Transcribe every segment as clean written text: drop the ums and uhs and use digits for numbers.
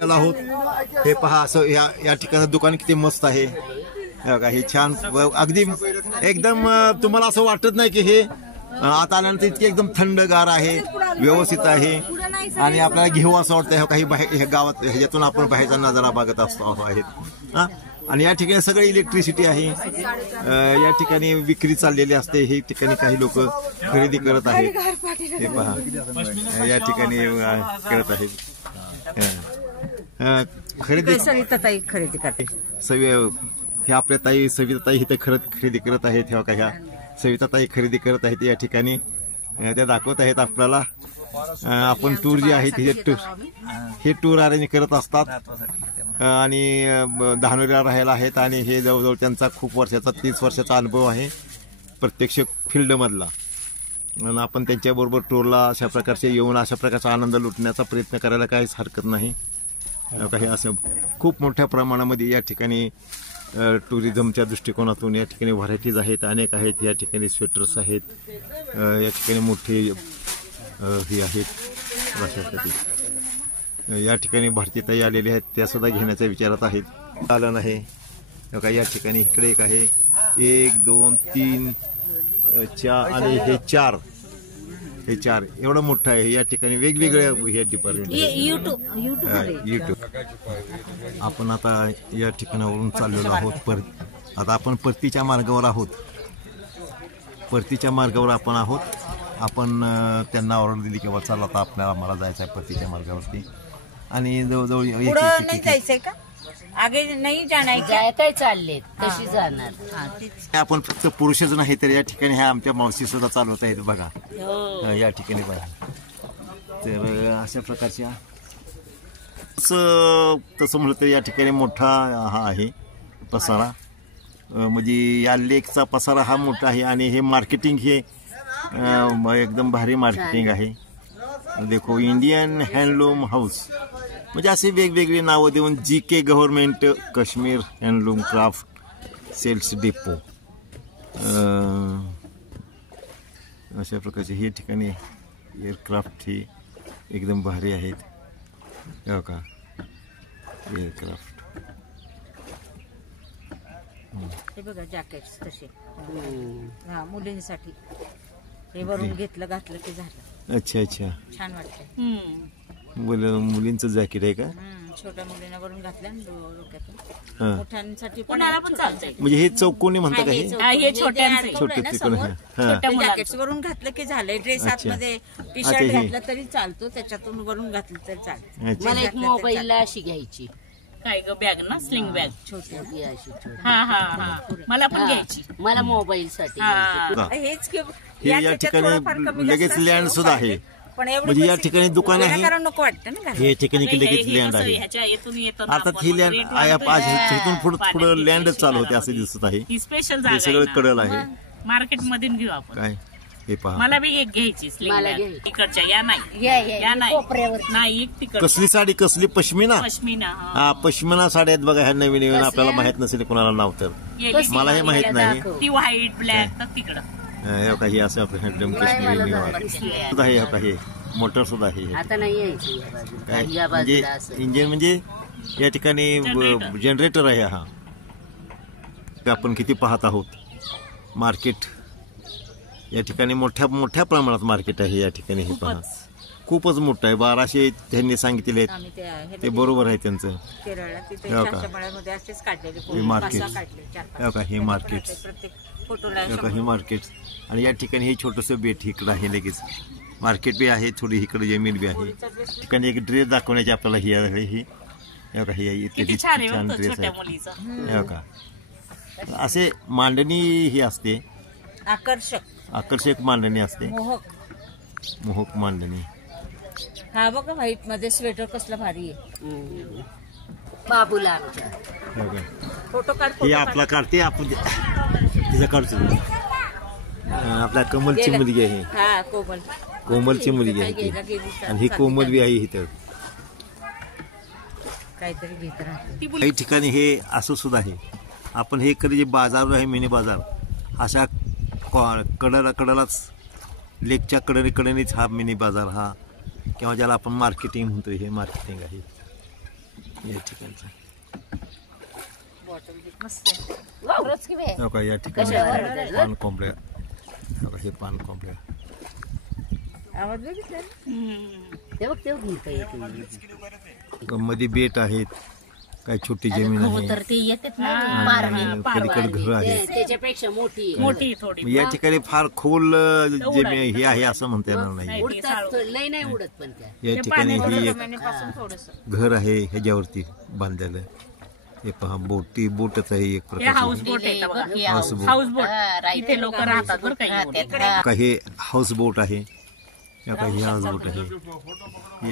आहोत हे पहा असं या ठिकाणी दुकान किती मस्त आहे हे छान अगदी एकदम तुम्हाला असं वाटत नाही की हे आता आल्यानंतर इतके एकदम थंडगार आहे व्यवस्थित आहे आणि आपल्याला घेऊ असं वाटतं काही बाहेर गावात ह्याच्यातून आपण बाहेरचा नजारा बघत असतो आहेत आणि या ठिकाणी सगळी इलेक्ट्रिसिटी आहे या ठिकाणी विक्री चाललेली असते हे ठिकाणी काही लोक खरेदी करत आहेत हे पहा या ठिकाणी करत आहेत खरेदी करते हे आपल्या ताई सविताताई इथे खरेदी करत आहेत तेव्हा का ह्या सविताताई खरेदी करत आहेत या ठिकाणी त्या दाखवत आहेत आपल्याला आपण टूर जी आहे हे टूर अरेंज करत असतात आणि धानोरीला राहायला आहेत आणि हे जवळजवळ त्यांचा खूप वर्षाचा 30 वर्षाचा अनुभव आहे प्रत्यक्ष फील्ड मधला आणि आपण त्यांच्याबरोबर टूरला अशा प्रकारचे येऊन अशा प्रकारचा आनंद लुटण्याचा प्रयत्न करायला काहीच हरकत नाही काही असं खूप मोठ्या प्रमाणामध्ये या ठिकाणी टुरिझमच्या दृष्टिकोनातून या ठिकाणी व्हरायटीज आहेत अनेक आहेत या ठिकाणी स्वेटर्स आहेत या ठिकाणी मोठे हे आहेत अशासाठी या ठिकाणी भारतीय ताई आलेले आहेत त्या सुद्धा घेण्याच्या विचारात आहेत आलं नाही या ठिकाणी इकडे एक आहे 1 2 3 4 आणि हे 4 एवढं मोठं आहे या ठिकाणी वेगवेगळ्या हे डिपार्टमेंट युट्यूब आपण आता या ठिकाणावरून चाललेलो आहोत आता आपण परतीच्या मार्गावर आपण त्यांना ऑर्डर दिली किंवा चला आता आम्हाला जायचं आहे परतीच्या मार्गावरती आणि जवळजवळ आगे नाही जायचं चालले कशी जाणार आपण फक्त पुरुषच नाही तर या ठिकाणी ह्या आमच्या मावशी सुद्धा चालवत आहेत बघा या ठिकाणी बघा तर अशा प्रकारच्या तसं म्हटलं तर या ठिकाणी मोठा हा आहे पसारा म्हणजे या लेकचा पसारा हा मोठा आहे आणि हे मार्केटिंग हे एकदम भारी मार्केटिंग आहे देखो इंडियन हँडलूम हाऊस म्हणजे असे वेगवेगळी नावं देऊन GK government Kashmir handloom craft sales depot अशा प्रकारचे हे ठिकाणी एअरक्राफ्ट हे एकदम भारी आहेत हो का एअरक्राफ्ट हे बघा जॅकेट्स तसे मुलींसाठी हे वरून घेतलं घातलं की झालं अच्छा छान वाटतं मुलींचं जॅकेट आहे का छोट्या मुलींना वरून घातलं डोक्यातून मोठ्यांसाठी पण चालतंय म्हणजे हे चौकोनी म्हणता का हे छोटे जॅकेट्स वरून घातलं की झालंय ड्रेस आतमध्ये टी शर्ट घातलं तरी चालतो त्याच्यातून वरून घातलं तरी चालतं मला एक मोबाईलला अशी घ्यायची काय ग बॅग ना स्लिंग बॅग छोटी अशी मला पण घ्यायची मला मोबाईल साठी हेच या ठिकाणी लगेच लँड सुद्धा आहे म्हणजे या ठिकाणी दुकान आहे नको वाटतं ना हे ठिकाणी लगेच लँड आहे अर्थात ही लँड इथून पुढे लँड चालू होते असं दिसत आहे स्पेशल सगळं कडल आहे मार्केट मधून घेऊ आपण काय हे पहा मला बी एक घ्यायची इकडच्या या नाही कसली साडी कसली पश्मिना पश्मिना पश्मिना साड्या आहेत बघा ह्या नवीन आपल्याला माहित नसेल कोणाला नाव तर मला हे माहित नाही ती व्हाईट ब्लॅक तर तिकडं काही असं हँडलूम काश्मीरी आहे मोटर सुद्धा आहे आता नाही म्हणजे इंजिन म्हणजे या ठिकाणी जनरेटर आहे हा आपण किती पाहत आहोत मार्केट या ठिकाणी मोठ्या प्रमाणात मार्केट आहे या ठिकाणी हे पहा खूपच मोठं आहे 1200 त्यांनी सांगितले ते बरोबर आहे त्यांचं हे मार्केट आणि या ठिकाणी हे छोटंसं बेट इकडं आहे लगेच मार्केट बी आहे थोडी इकडे जमीन बी आहे ठिकाणी एक ड्रेस दाखवण्याची आपल्याला ही छान ड्रेस आहे का असे मांडणी ही असते आकर्षक मांडणी असते मोहक मांडणी हा बघा व्हाईट मध्ये स्वेटर कसलं भारी आहे बाबूला फोटो काढ हे आपला काढते आपण तिचा काढतो आपल्या कमलची मुलगी आहे कोमलची मुलगी आहे आणि ही कोमल बी आहे इथं काहीतरी घेत राहते काही ठिकाणी हे असं सुद्धा आहे आपण हे जे बाजार आहे मिनी बाजार अशा कडेलाच लेकच्या कडेनेच हा मिनी बाजार हा किंवा ज्याला आपण मार्केटिंग म्हणतो हे मार्केटिंग आहे या ठिकाणचं मस्त का या ठिकाणी पान कोंबड्या हे पान कोंबड्या मध्ये बेट आहेत, काय छोटी जमीन आहे, तर ते येतात ना पलीकडे घर आहेत. त्याच्यापेक्षा मोठी मोठी थोडी या ठिकाणी फार खोल जमीन हे आहे असं म्हणता येणार नाही. उडतात लय नाही उडत पण त्या या ठिकाणी ही एक जमिनीपासून थोडस घर आहे ह्याच्यावरती बांधलेलं. हे पहा बोटी बोटच आहे एक हे हाऊस प्रकारची. बोट आहे बघा. हाऊस बोट हाऊस बोट इथे लोक राहतात बरं काही का हे हाऊस बोट आहे. या काही हाऊस बोट आहे.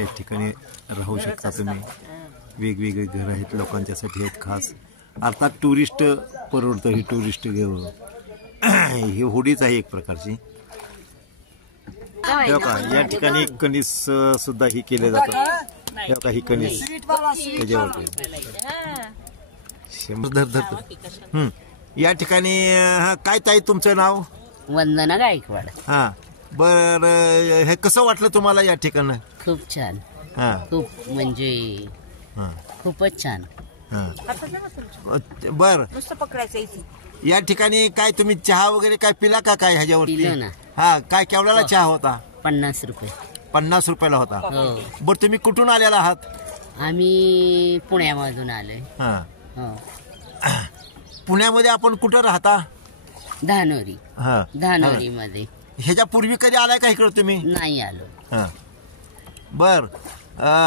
या ठिकाणी राहू शकता तुम्ही. वेगवेगळे घर आहेत लोकांच्यासाठी आहेत खास. अर्थात टुरिस्ट परवडतं. ही टुरिस्ट घेऊन ही होडीच आहे एक प्रकारची. या ठिकाणी कणीस सुद्धा ही केले जातात. काही कणीस त्याच्यावरती या ठिकाणी काय ताई तुमचं नाव? वंदना गायकवाड. हा बर, हे कसं वाटलं तुम्हाला या ठिकाणी? खूप छान. हा खूप म्हणजे हा खूपच छान. हा बर. नुसतं पकडायचं इथे. या ठिकाणी काय तुम्ही चहा वगैरे काय पिला का काय ह्याच्यावरती? पिलो ना. हा काय केवढ्याला चहा होता? 50 रुपये. 50 रुपयाला होता. हो. बर तुम्ही कुठून आलेला आहात? आम्ही पुण्यामधून आलोय. हा हो. पुण्यामध्ये आपण कुठं राहता? धानोरी. हा धानोरी मध्ये ह्याच्या पूर्वी कधी आलाय का इकडे तुम्ही? नाही आलो. हा बर.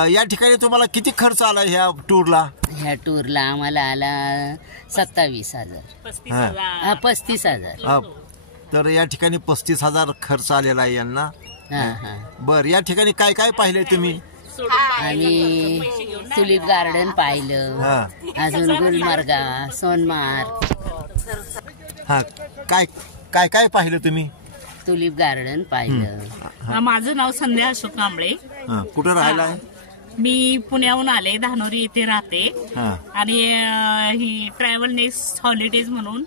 या ठिकाणी तुम्हाला किती खर्च आला ह्या टूरला? ह्या टूरला आम्हाला आला 27,000. 35,000. 35,000. हा. तर या ठिकाणी 35,000 खर्च आलेला आहे यांना. हा हा. बर. या ठिकाणी काय काय पाहिलंय तुम्ही? आणि टुलिप गार्डन पाहिलं. हा अजून गुलमर्गा, सोनमार्ग. हा काय काय काय पाहिलं तुम्ही? टुलिप गार्डन पाहिलं. माझं नाव संध्या अशोक कांबळे. हा कुठं राहायला आहे? मी पुण्याहून आले, धानोरी इथे राहते. हा आणि ही ट्रॅव्हल नेक्स्ट हॉलिडेज म्हणून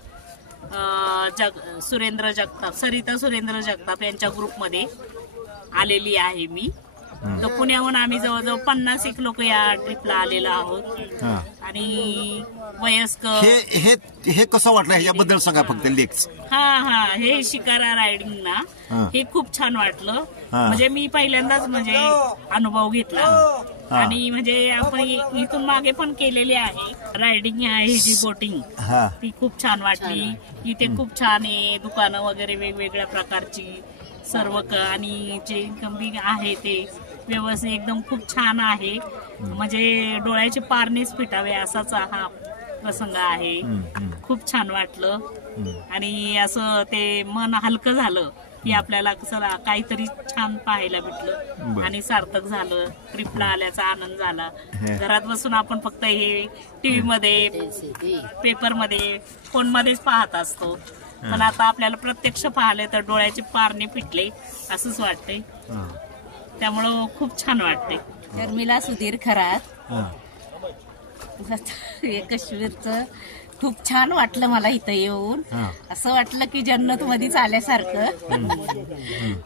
सुरेंद्र जगताप, सरिता सुरेंद्र जगताप यांच्या ग्रुपमध्ये आलेली आहे मी. तर पुण्याहून आम्ही जवळजवळ 50 लोक या ट्रिपला आलेलो आहोत. हा. आणि वयस्कर हे हे हे कसं वाटलं ह्याच्याबद्दल सांगा फक्त लेक्स. हा हे शिकारा रायडिंग हा. ना हे खूप छान वाटलं. हा. म्हणजे मी पहिल्यांदाच म्हणजे अनुभव घेतला. हा. आणि म्हणजे आपण इथून मागे पण केलेली आहे रायडिंग आहे जी बोटिंग. हा ती खूप छान वाटली. इथे खूप छान आहे, दुकानं वगैरे वेगवेगळ्या प्रकारची सर्व आणि जे इन्कम आहे ते व्यवस्थित एकदम खूप छान आहे. म्हणजे डोळ्याचे पारणेच फिटावे असाच हा प्रसंग आहे. खूप छान वाटलं. आणि असं ते मन हलकं झालं की आपल्याला कसं काहीतरी छान पाहायला भेटलं आणि सार्थक झालं. ट्रिपला आल्याचा आनंद झाला. घरात बसून आपण फक्त हे टीव्ही मध्ये, पेपर मध्ये, फोन मध्येच पाहत असतो. पण आता आपल्याला प्रत्यक्ष पाहिले तर डोळ्याचे पारणे फिटले असंच वाटतंय. त्यामुळं खूप छान वाटतंय. शर्मिला सुधीर खरात. हा. काश्मीरचं खूप छान वाटलं मला इथं येऊन. हा. असं वाटलं की जन्नत मध्येच आल्यासारखं.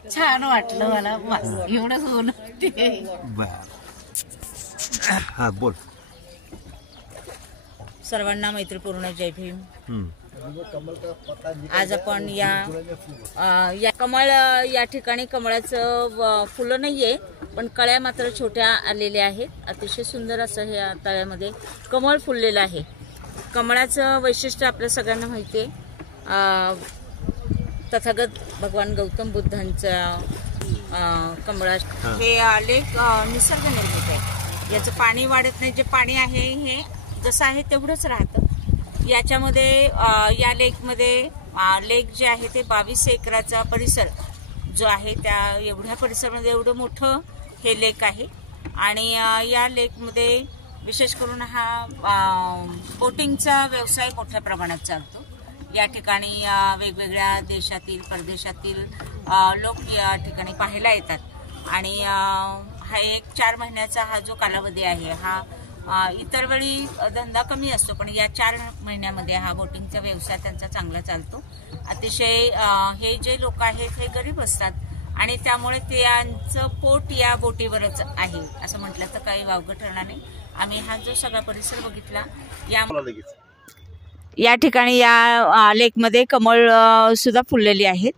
छान वाटलं मला. बस एवढंच होणं. बर. हा बोल. सर्वांना मैत्रीपूर्ण जय भीम. आज आपण या कमळ या ठिकाणी कमळाचं फुलं नाहीये पण कळ्या मात्र छोट्या आलेल्या आहेत. अतिशय सुंदर असं हे तळ्यामध्ये कमळ फुललेलं आहे. कमळाचं वैशिष्ट्य आपल्या सगळ्यांना माहिती आहे. तथागत भगवान गौतम बुद्धांचा कमळा हे लेक निसर्ग निर्मित आहे. याचं पाणी वाढत नाही. जे पाणी आहे हे जसं आहे तेवढंच राहतं. याच्यामध्ये या लेकमध्ये लेक जे आहे ते 22 एकराचा परिसर जो आहे त्या एवढ्या परिसरामध्ये एवढं मोठं हे लेक आहे. आणि या लेकमध्ये विशेष करून हा बोटिंगचा व्यवसाय मोठ्या प्रमाणात चालतो. या ठिकाणी वेगवेगळ्या देशातील परदेशातील लोक या ठिकाणी पाहायला येतात. आणि हा एक 4 महिन्याचा हा जो कालावधी आहे हा इतर वेळी धंदा कमी असतो पण या 4 महिन्यामध्ये हा बोटिंगचा व्यवसाय त्यांचा चांगला चालतो. अतिशय हे जे लोक आहेत हे गरीब असतात आणि त्यामुळे त्यांचं पोट या बोटीवरच आहे असं म्हटलं तर काही वावगं ठरणार नाही. आम्ही हा जो सगळा परिसर बघितला. या ठिकाणी या लेकमध्ये कमळ सुद्धा फुललेली आहेत.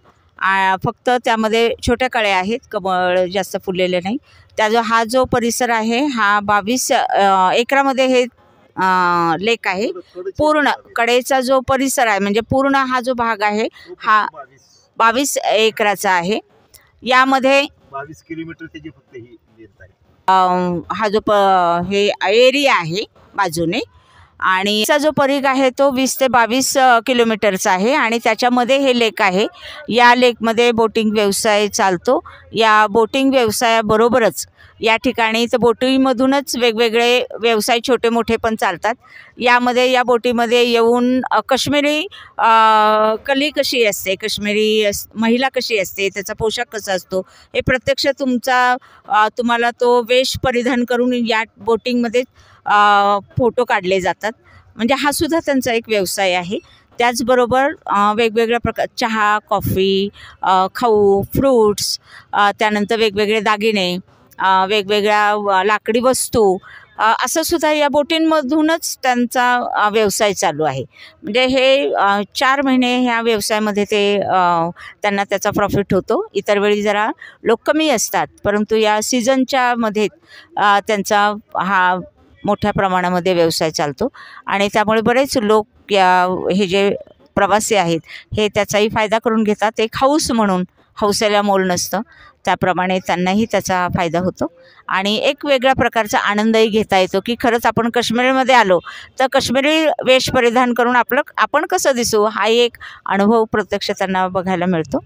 फक्त त्यामध्ये छोट्या कळ्या आहेत, कमळ जास्त फुललेले नाही. हा जो परिसर आहे हा 22 एकरामध्ये हे लेक आहे. पूर्ण कडेचा जो परिसर आहे म्हणजे पूर्ण हा जो भाग आहे हा 22 एकराचा आहे. यामध्ये 22 किलोमीटर त्याची फक्त ही लेंथ आहे. हा जो हे एरिया आहे बाजूने आणि याचा जो परिघ आहे तो 20 ते 22 किलोमीटरचा आहे आणि त्याच्यामध्ये हे लेक आहे. या लेकमध्ये बोटिंग व्यवसाय चालतो. या बोटिंग व्यवसायाबरोबरच या ठिकाणी तर बोटीमधूनच वेगवेगळे व्यवसाय छोटे मोठे पण चालतात. यामध्ये या बोटीमध्ये येऊन काश्मीरी कली कशी असते, काश्मीरी महिला कशी असते, त्याचा पोशाख कसा असतो हे प्रत्यक्ष तुम्हाला तो वेश परिधान करून या बोटिंगमध्ये फोटो काढले जातात. म्हणजे हा सुद्धा त्यांचा एक व्यवसाय आहे. त्याचबरोबर वेगवेगळ्या प्रकार चहा, कॉफी, खाऊ, फ्रूट्स, त्यानंतर वेगवेगळे दागिने, वेगवेगळ्या लाकडी वस्तू, असं सुद्धा या बोटींमधूनच त्यांचा व्यवसाय चालू आहे. म्हणजे हे 4 महिने ह्या व्यवसायामध्ये त्यांना त्याचा प्रॉफिट होतो. इतर वेळी जरा लोक कमी असतात, परंतु या सीझनच्या मध्ये त्यांचा हा मोठ्या प्रमाणामध्ये व्यवसाय चालतो आणि त्यामुळे बरेच लोक हे जे प्रवासी आहेत हे त्याचाही फायदा करून घेतात. एक हौस म्हणून, हौसेला मोल नसतं, त्याप्रमाणे त्यांनाही त्याचा फायदा होतो आणि एक वेगळ्या प्रकारचा आनंदही घेता येतो की खरंच आपण काश्मीरमध्ये आलो तर काश्मीरी वेश परिधान करून आपण कसं दिसू हा एक अनुभव प्रत्यक्ष त्यांना बघायला मिळतो.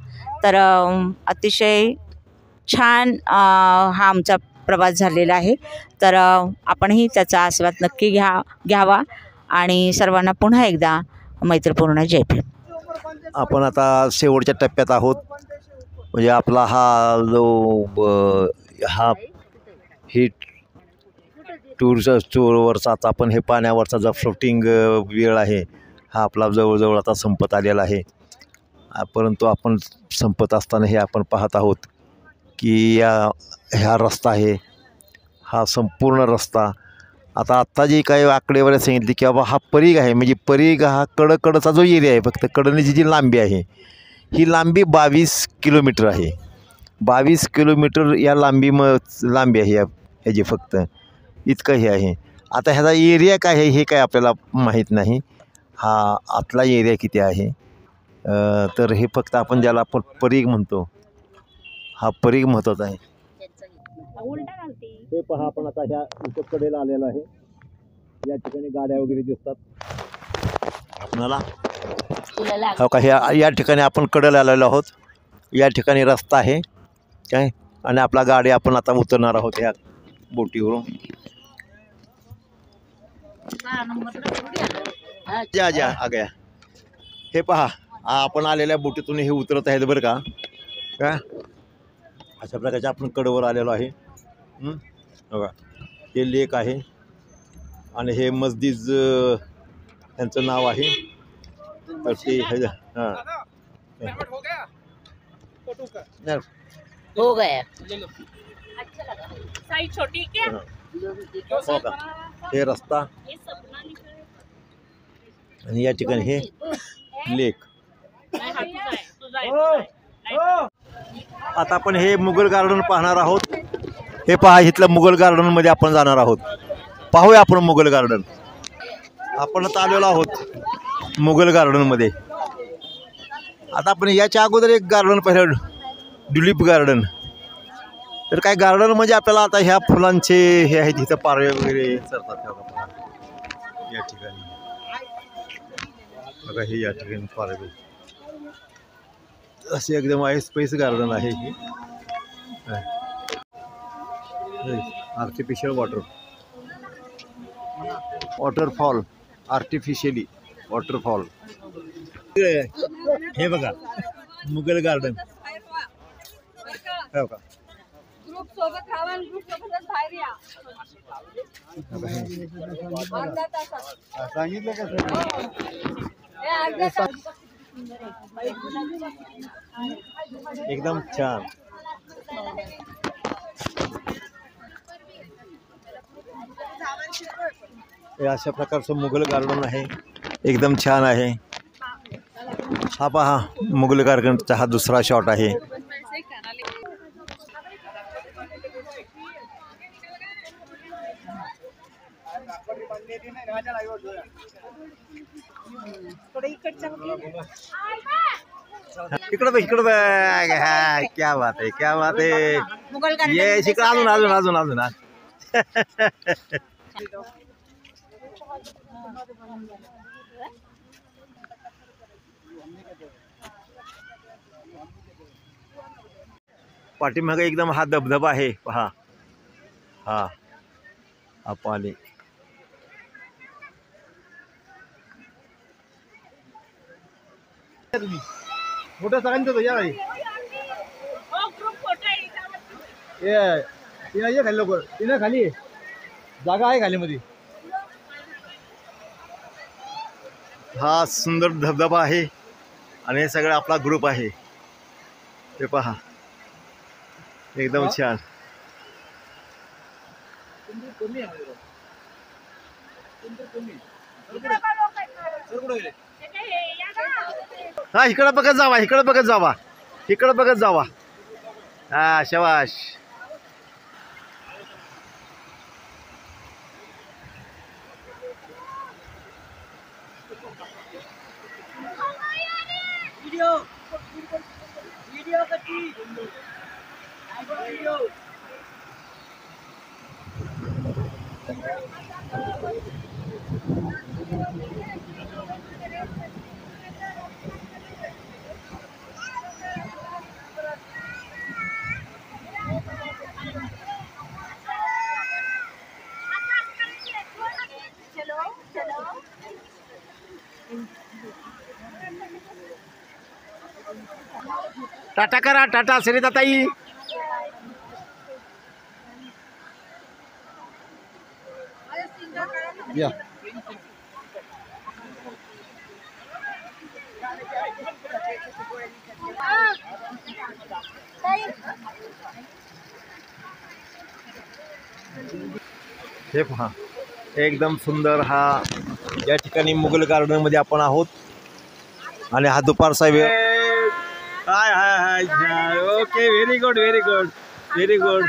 तर अतिशय छान हा आमचा प्रवास झालेला आहे. तर आपणही त्याचा आस्वाद नक्की घ्यावा आणि सर्वांना पुन्हा एकदा मैत्रीपूर्ण जय भीम. आपण आता शेवटच्या टप्प्यात आहोत. म्हणजे आपला हा जो ही टूरवरचा आता आपण हे पाण्यावरचा जो फ्लोटिंग वेळ आहे हा आपला जवळजवळ आता संपत आलेला आहे. परंतु आपण संपत असताना हे आपण पाहत आहोत की ह्या रस्ता आहे, हा संपूर्ण रस्ता आत्ता जी काही आकडेवारी सांगितली की बाबा हा परीघ आहे. म्हणजे परीघ हा कडचा जो एरिया आहे, फक्त कडनीची जी लांबी आहे ही लांबी 22 किलोमीटर आहे. 22 किलोमीटर या लांबी आहे ह्याची, फक्त इतकं हे आहे. आता ह्याचा एरिया काय आहे हे काय आपल्याला माहीत नाही. हा आतला एरिया किती आहे तर हे फक्त आपण ज्याला आपण परीघ म्हणतो, हा परीघ महत्त्वाचा आहे. हे पहा, आपण आता ह्या इथं कडेला आलेलं आहे. या ठिकाणी गाड्या वगैरे दिसतात आपल्याला. हो का, या ठिकाणी आपण कडेला आलेलो आहोत. या ठिकाणी रस्ता आहे काय आणि आपला गाडी आपण आता उतरणार आहोत ह्या बोटीवरून. ज्या आ गया. हे पहा, आपण आलेल्या बोटीतून हे उतरत आहेत बरं का. काय अशा प्रकारचे आपण कडेवर आलेलो आहे. बघा, हे लेक आहे आणि हे मस्जिद त्यांचं नाव आहे. तर ते हो गया. छोटी क्या हो का, हे रस्ता आणि या ठिकाणी हे लेक. आता आपण हे मुघल गार्डन पाहणार आहोत. हे पहा, इथलं मुघल गार्डनमध्ये आपण जाणार आहोत. पाहूया आपण मुघल गार्डन. आपण आता आलेलो आहोत मुघल गार्डनमध्ये. आता आपण याच्या अगोदर एक गार्डन पाहिलं, ट्युलिप गार्डन. तर काय गार्डन म्हणजे आपल्याला आता ह्या फुलांचे हे आहेत, इथं पारवे वगैरे चरतात या ठिकाणी. बघा, हे या ठिकाणी पारवे असे एकदम स्पेस गार्डन आहे. हे आर्टिफिशियल वॉटरफॉल, आर्टिफिशियली वॉटरफॉल. हे बघा मुघल गार्डन. हो का, सांगितलं का एकदम छान. हे अशा प्रकारचं मुघल गार्डन आहे, एकदम छान आहे. हा पहा मुघल गार्डनचा हा दुसरा शॉट आहे. इकडं बघ इकडं बघ, क्या बात आहे, क्या बात आहे. ये इकडं अजून अजून अजून अजून पाठीमागे एकदम हा धबधबा आहे पहा. हा हा पाणी मोठं सगळ्यांचं या ये खाली लवकर, तिनं खाली जागा आहे खाली मध्ये. हा सुंदर धबधबा आहे आणि हे सगळं आपला ग्रुप आहे. ते पहा एकदम छान. हा इकडं बघत जावा, इकडं बघत जावा, इकडं बघत जावा. हा शबाश. टाटा करा, टाटा सरिता ताई. या हे पहा एकदम सुंदर. हा या ठिकाणी मुघल गार्डन मध्ये आपण आहोत आणि हा दुपारचा वेळ. Hi hi hi. Okay, very good very good very good.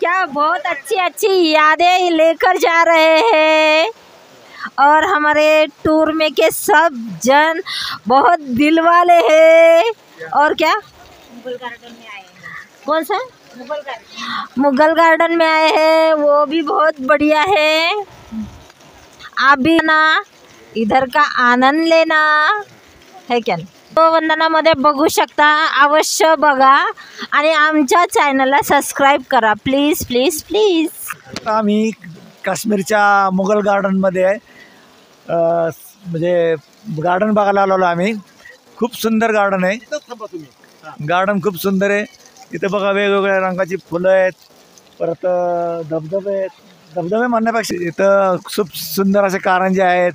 क्या बहुत अच्छी अच्छी यादें लेकर जा रहे हैं और हमारे टूर में के सब जन बहुत दिल वाले हैं. और क्या मुगल गार्डन में आए हैं. कौन सा मुगल गार्डन में आए हैं, वो भी बहुत बढ़िया है. आप भी ना इधर का आनंद लेना है क्या. वंदनामध्ये बघू शकता, अवश्य बघा आणि आमच्या चॅनलला सबस्क्राईब करा प्लीज प्लीज प्लीज. आम्ही काश्मीरच्या मुघल गार्डनमध्ये आहे, म्हणजे गार्डन बघायला आलेलो आम्ही. खूप सुंदर गार्डन आहे, गार्डन खूप सुंदर आहे. इथं बघा वेगवेगळ्या रंगाची फुलं आहेत, परत धबधबे आहेत. धबधबे म्हणण्यापेक्षा इथं खूप सुंदर असे कारंजे आहेत,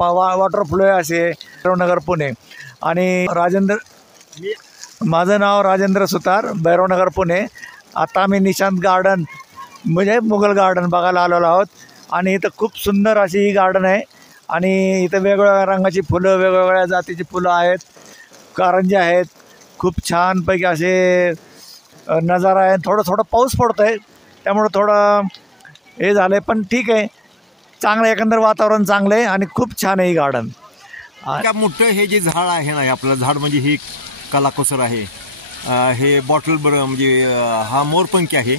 वॉटरफ्लो आहे असे. भैरवनगर पुणे. आणि माझं नाव राजेंद्र सुतार, भैरवनगर पुणे. आता आम्ही निशांत गार्डन म्हणजे मुघल गार्डन बघायला आलेलो आहोत. आणि इथं खूप सुंदर अशी ही गार्डन आहे आणि इथं वेगवेगळ्या रंगाची फुलं, वेगवेगळ्या जातीची फुलं आहेत, कारंजे आहेत. खूप छानपैकी असे नजारा आहे. थोडं थोडं पाऊस पडतो आहे त्यामुळं थोडं हे झालं आहे, पण ठीक आहे, चांगलं एकंदर वातावरण चांगलं आहे आणि खूप छान आहे ही गार्डन. क्या मोठं हे जे झाड आहे ना, आपलं झाड म्हणजे ही कलाकुसर आहे. हे बॉटल म्हणजे हा मोरपंखी आहे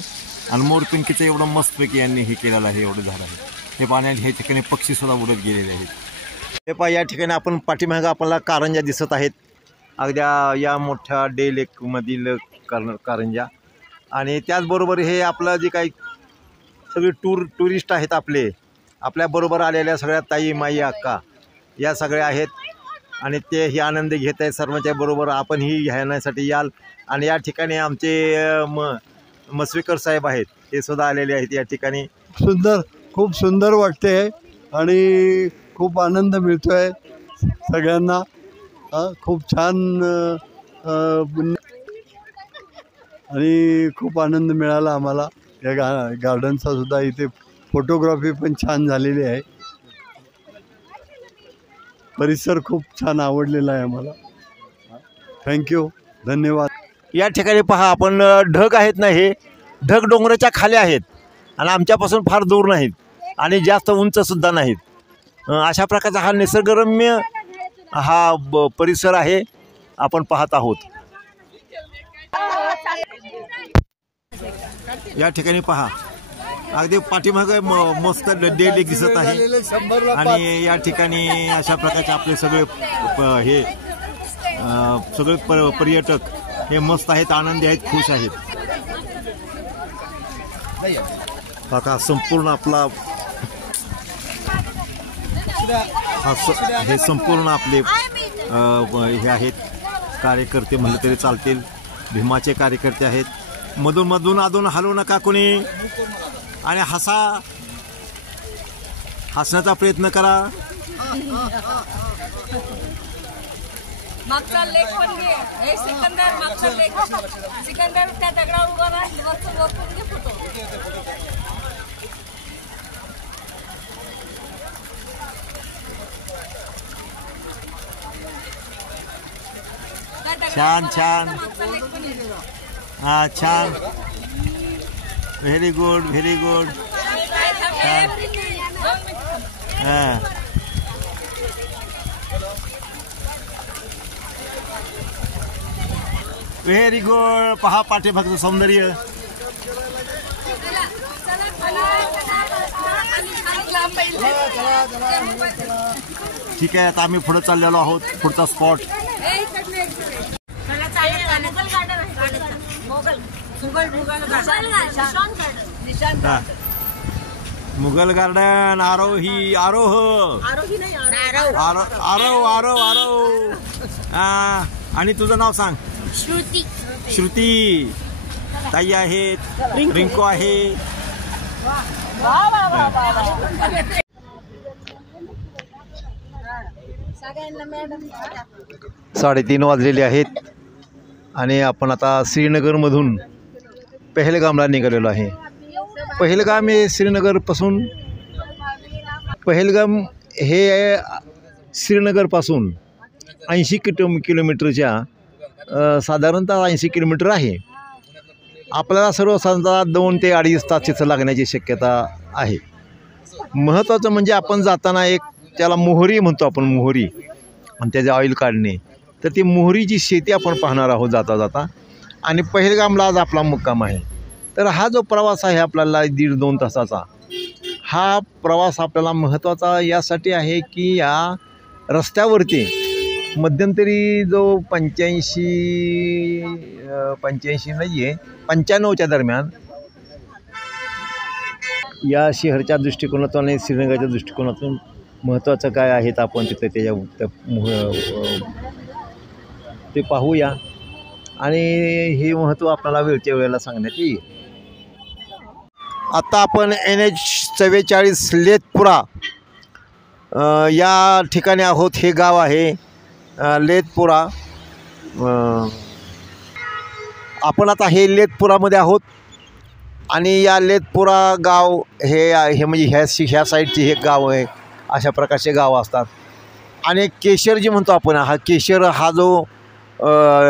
आणि मोरपंखीचं एवढं मस्तपैकी यांनी हे केलेलं आहे. एवढं झाड आहे हे पाण्यात. ह्या ठिकाणी पक्षीसुद्धा उडत गेलेले आहेत. हे पहा या ठिकाणी आपण पाठीमागं आपल्याला कारंजा दिसत आहेत, अगद्या या मोठ्या डे लेकमधील कारंजा. आणि त्याचबरोबर हे आपलं जे काही सगळे टुरिस्ट आहेत आपल्याबरोबर आलेल्या सगळ्या ताई माई अक्का या सगळ्या आहेत आणि ते ही आनंद घेत आहेत. सर्वांच्या बरोबर आपणही घेण्यासाठी याल. आणि या ठिकाणी आमचे मस्वेकर साहेब आहेत, ते सुद्धा आलेले आहेत या ठिकाणी. सुंदर, खूप सुंदर वाटते आणि खूप आनंद मिळतो आहे सगळ्यांना. खूप छान आणि खूप आनंद मिळाला आम्हाला या गार्डनचा सुद्धा इथे फोटोग्राफी पण छान झालेली आहे. परिसर खूप छान आवडलेला आहे आम्हाला. थँक्यू, धन्यवाद. या ठिकाणी पहा आपण ढग आहेत ना, हे ढग डोंगराच्या खाली आहेत आणि आमच्यापासून फार दूर नाहीत आणि जास्त उंच सुद्धा नाहीत. अशा प्रकारचा हा निसर्गरम्य हा परिसर आहे आपण पाहत आहोत. या ठिकाणी पहा अगदी पाठीमागे मस्त डेल दिसत आहे आणि या ठिकाणी अशा प्रकारचे आपले सगळे हे सगळे पर्यटक हे मस्त आहेत, आनंदी आहेत, खुश आहेत. बघा संपूर्ण आपला हे संपूर्ण आपले हे आहेत कार्यकर्ते म्हणले तरी चालतील. भीमाचे कार्यकर्ते आहेत. मधून मधून अधून हलवू नका कोणी आणि हसण्याचा प्रयत्न करा. मागचा लेख पण घे. हे सिकंदर मागचा लेख. सिकंदर त्या दगडावर उभा राहिला वरतून घे फोटो. छान छान. हा छान. Very good, very good. हां व्हेरी गुड. पहा पाठीमागचं सौंदर्य. ठीक आहे, आता आम्ही पुढे चाललेलो आहोत. पुढचा स्पॉट मुघल गार्डन. आरोही आरोह आरव आरव आरव. आणि तुझं नाव सांग. श्रुती. श्रुती ताई आहेत, रिंकू आहे. 3:30 वाजलेले आहेत आणि आपण आता श्रीनगरमधून पहलगामला निघालेलो आहे. पहलगाम हे श्रीनगरपासून पहलगाम हे श्रीनगरपासून 80 किलोमीटरच्या साधारणतः 80 किलोमीटर आहे. आपल्याला सर्वसाधारणतः 2 ते 2.5 तास तिथं लागण्याची शक्यता आहे. महत्त्वाचं म्हणजे आपण जाताना एक त्याला मोहरी म्हणतो आपण, मोहरी, आणि त्याचे ऑइल काढणे. तर ती मोहरीची शेती आपण पाहणार आहोत जाता जाता. आणि पहलगामला आज आपला मुक्काम आहे. तर हा जो प्रवास आहे आपल्याला 1.5-2 तासाचा, हा प्रवास आपल्याला महत्त्वाचा यासाठी आहे की या रस्त्यावरती मध्यंतरी जो 85 नाही आहे 95च्या दरम्यान या शहराच्या दृष्टिकोनातून आणि श्रीनगरच्या दृष्टिकोनातून महत्त्वाचं काय आहे तर आपण तिथे ते पाहूया आणि हे महत्त्व आपल्याला वेळच्या वेळेला सांगण्यात येईल. आता आपण NH-44 लेथपुरा या ठिकाणी आहोत. हे गाव आहे लेथपुरा. आपण आता हे लेथपुरामध्ये आहोत आणि या लेथपुरा गाव हे म्हणजे ह्या साईडचे हे गाव आहे. अशा प्रकारचे गाव असतात. आणि केशर जे म्हणतो आपण, हा केशर हा जो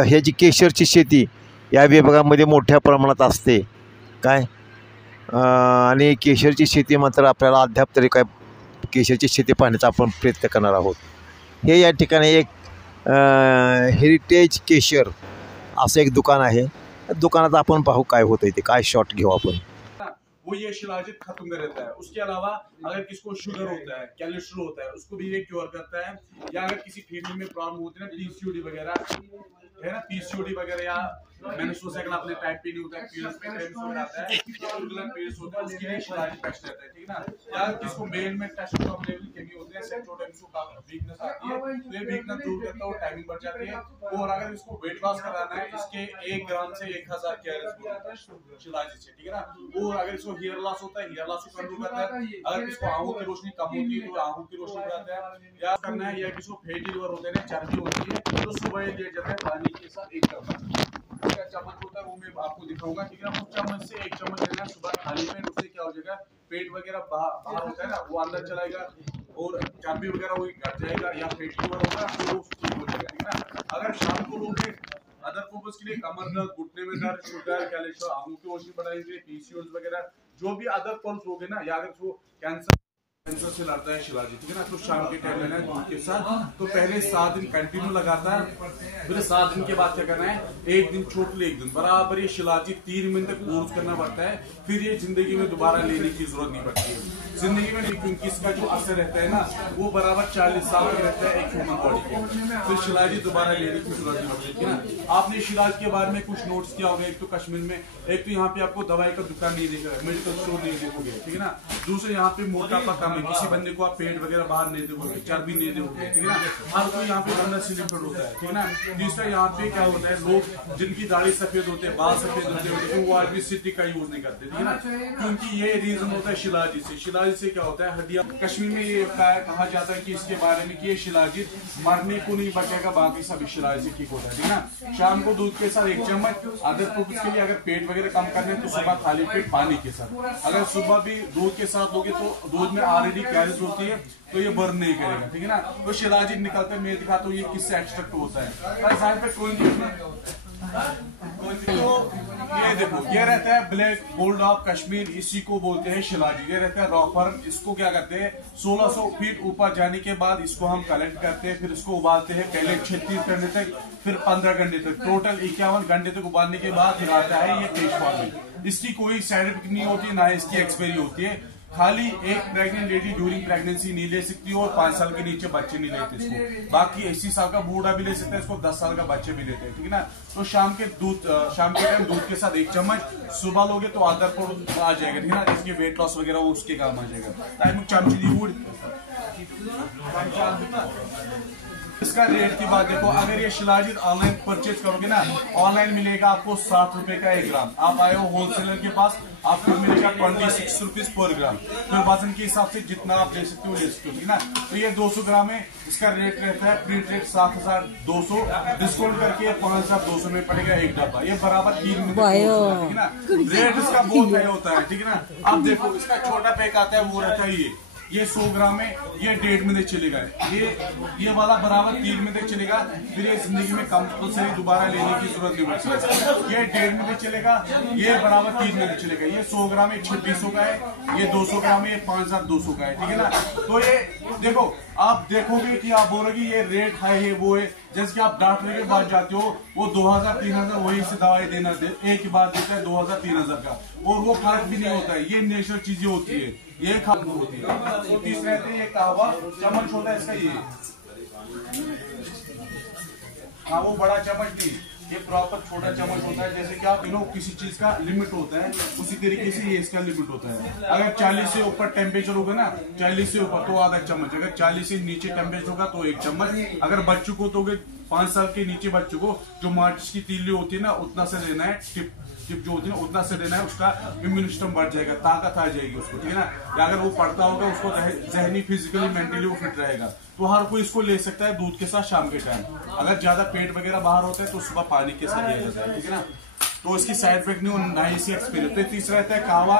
ह्याची केशरची शेती या विभागामध्ये मोठ्या प्रमाणात असते काय. आणि केशरची शेती मात्र आपल्याला अद्याप तरी काय केशरची शेती पाहण्याचा आपण प्रयत्न करणार आहोत. हे या ठिकाणी एक हेरिटेज केशर असं एक दुकान आहे. दुकानात आपण पाहू काय होतं ते, काय शॉट घेऊ आपण. वो ये शिलाजित खत्म कर देता है. उसके अलावा अगर किसको शुगर होता है, कोलेस्ट्रॉल होता है, उसको भी ये क्योर करता है. या अगर किसी फीमेल में प्रॉब्लम होती है ना, PCOD वगैरह है ना, PCOD वगैरह या मेंस्ट्रुअल साइकिल अपने टाइम पे नहीं होता है, पीरियड्स पे टाइम से आता है, रेगुलर पीरियड्स होता है, उसके लिए शिलाजित बेस्ट रहता है. ठीक ना. या किसको मेल में टेस्टोस्टेरोन लेवल कमी होती है, सेक्स टाइम को वीकनेस आती है, तो ये वीकनेस दूर करता है और टाइमिंग बढ़ जाती है. और अगर इसको वेट लॉस कराना है, इसके 1 ग्राम से 1000 कैलोरीज होता है शिलाजित से. ठीक है ना. और अगर इसको किसको हेयर लॉस होता है, हेयर लॉस को कंट्रोल करता है। अगर किसको आंखों की रोशनी कम होती है तो आंखों की रोशनी बढ़ाता है। या करना है, या किसको फैटी लिवर होते हैं, चर्बी होती है, तो सुबह दिया जाता है पानी के साथ 1 चम्मच होता है, वो मैं आपको दिखाऊंगा। ठीक है, उस चम्मच से 1 चम्मच लेना सुबह खाली पेट। उससे क्या हो जाएगा, पेट वगैरह बाहर होता है ना, वो अंदर चलाएगा और चर्बी वगैरह वो घट जाएगा, या फैटी लिवर होगा तो वो ठीक हो जाएगा। ठीक है ना। अगर शाम को लोगे अदर पर्पस के लिए, कमर दर्द, घुटने में दर्द, शुगर, कैल्शियम, आंखों की रोशनी बढ़ाएंगे, पीसीओएस वगैरह जो भी अदर पर्पस लोगे ना, या अगर वो कैंसर से लड़ता है शिलाजीत, ठीक है ना, तो शाम के टाइम लेना है दूध के साथ। तो पहले 7 दिन कंटिन्यू लगाता है, फिर 7 दिन के बाद क्या करना है, 1 दिन छोड़ ले 1 दिन बराबर ये शिलाजीत 3 महीने तक कोर्स करना पड़ता है। फिर ये जिंदगी में दोबारा लेने की जरूरत नहीं पड़ती है जिंदगी में, क्योंकि इसका जो असर रहता है ना, वो बराबर 40 साल का रहता है एक ह्यूमन बॉडी को। फिर शिलाजीत दोबारा लेने की जरूरत नहीं पड़ती है ना। आपने शिलाजीत के बारे में कुछ नोट्स किया होगा, एक तो कश्मीर में, एक तो यहाँ पे आपको दवाई का दुकान नहीं देगा, मेडिकल स्टोर नहीं देखोगे, ठीक है ना। दूसरे यहाँ पे मोटापा कम है, किसी बंदे को आप पेट वगैरह बाहर नहीं देखोगे, चर्बी नहीं देखोगे, ठीक है ना। हर कोई यहाँ पे बंदा सिलेक्टेड होता है, ठीक है ना। तीसरा यहाँ पे क्या होता है, लोग जिनकी दाढ़ी सफेद होते हैं, बाल सफेद होते हैं, वो आदमी सिटी का यूज नहीं करते, ठीक है ना, क्योंकि ये रीजन होता है शिलाजीत से। शिलाजीत से क्या होता है, हड्डियां, कश्मीर में ये कहा जाता है कि इसके बारे में कि ये शिलाजीत मरने को नहीं बचेगा, बाकी सभी शिलाजीत से ठीक होता है, ठीक है ना। शाम को दूध के साथ 1 चम्मच, अदर पर्पस के लिए अगर पेट वगैरह कम करने हैं तो सुबह खाली पेट पानी के साथ। अगर सुबह भी दूध के साथ लोगे तो दूध में ऑलरेडी कैलोरीज होती है, तो ये बर्न नहीं करेगा, ठीक है ना। तो शिलाजीत निकलता है, मैं दिखाता हूँ ये किससे एक्सट्रैक्ट होता है। पे कोई तो ये देखो, ये रहता है ब्लैक गोल्ड ऑफ कश्मीर, इसी को बोलते हैं शिलाजीत। ये रहता है रॉफर, इसको क्या करते हैं, 1600 फीट ऊपर जाने के बाद इसको हम कलेक्ट करते हैं, फिर इसको उबालते हैं, पहले 36 घंटे तक, फिर 15 घंटे तक, टोटल 51 घंटे तक उबालने के बाद फिर आता है ये पेस्ट फॉर्म में। इसकी कोई साइड इफेक्ट नहीं होती, ना इसकी एक्सपायरी होती है। खाली एक प्रेग्नेंट लेडी ड्यूरिंग प्रेगनेंसी नहीं ले सकती और 5 साल के नीचे बच्चे नहीं लेते इसको। बाकी 80 साल का बूढ़ा भी ले सकता है इसको, 10 साल का बच्चे भी लेते हैं, ठीक है ना। तो शाम के टाइम दूध के साथ 1 चम्मच, सुबह लोगे तो आधा पर आ जाएगा, ठीक है ना। इसके वेट लॉस वगैरह वो उसके काम आ जाएगा। इसका रेट की बात देखो, अगर ये शिलाजीत ऑनलाइन परचेज करोगे ना, ऑनलाइन मिलेगा आपको 60 रुपए का 1 ग्राम। आप आए हो होलसेलर के पास, आपको मिलेगा 26 रुपीज पर ग्राम। फिर वजन के हिसाब से जितना आप ले सकते हो ले सकते हो, ठीक है ना। तो ये 200 ग्राम है, इसका रेट रहता है प्रिंट रेट 7200, डिस्काउंट करके 5200 में पड़ेगा 1 डब्बा। ये बराबर 3 मिनट, ठीक है ना। रेट इसका बहुत हाई होता है, ठीक है ना। आप देखो इसका छोटा पैक आता है, वो रहता है ये 100 ग्राम है, ये 1.5 महीने चलेगा। ये वाला बराबर 3 महीने चलेगा, फिर ये जिंदगी में कंपल्सरी दोबारा लेने की जरूरत नहीं पड़ती। ये 1.5 महीने चलेगा, ये बराबर 3 महीने चलेगा। ये 100 ग्राम है, 2600 का है, ये 200 ग्राम है, ये 5200 का है, ठीक है ना। तो ये देखो, आप देखोगे कि आप बोलोगे ये रेट हाई है, वो है। जैसे कि आप डॉक्टर के पास जाते हो, वो 2000-3000 वही से दवाई देना एक ही बार देता है 2000-3000 का, और वो फर्क भी नहीं होता है। ये नेचुरल चीजें होती है, ये खाद होती है। तो तीसरा रहते हैं, ये कहवा चम्मच होता है इसका, ये हाँ वो बड़ा चम्मच नहीं, ये प्रॉपर छोटा चम्मच होता है। जैसे कि आप किसी चीज का लिमिट होता है, उसी तरीके से ये इसका लिमिट होता है। अगर 40 से ऊपर टेम्परेचर होगा ना, 40 से ऊपर तो आधा चम्मच, अगर 40 से नीचे टेम्परेचर होगा तो 1 चम्मच। अगर बच्चों को तो 5 साल के नीचे बच्चों को जो माचिस की तीली होती है ना, उतना से लेना है, टिप जो होती है ना उतना से देना है, उसका इम्यून सिस्टम बढ़ जाएगा, ताकत आ जाएगी उसको, ठीक है ना। या अगर वो पढ़ता होगा, उसको जहनी, फिजिकली, मेंटली वो फिट रहेगा। तो हर कोई इसको ले सकता है दूध के साथ शाम के टाइम। अगर ज्यादा पेट वगैरह बाहर होता है तो सुबह पानी के साथ दिया जाता है, ठीक है ना। तो इसकी साइड इफेक्ट नहीं और ना ही इसकी एक्सपीरियंस। तो तीसरा रहता है कहवा,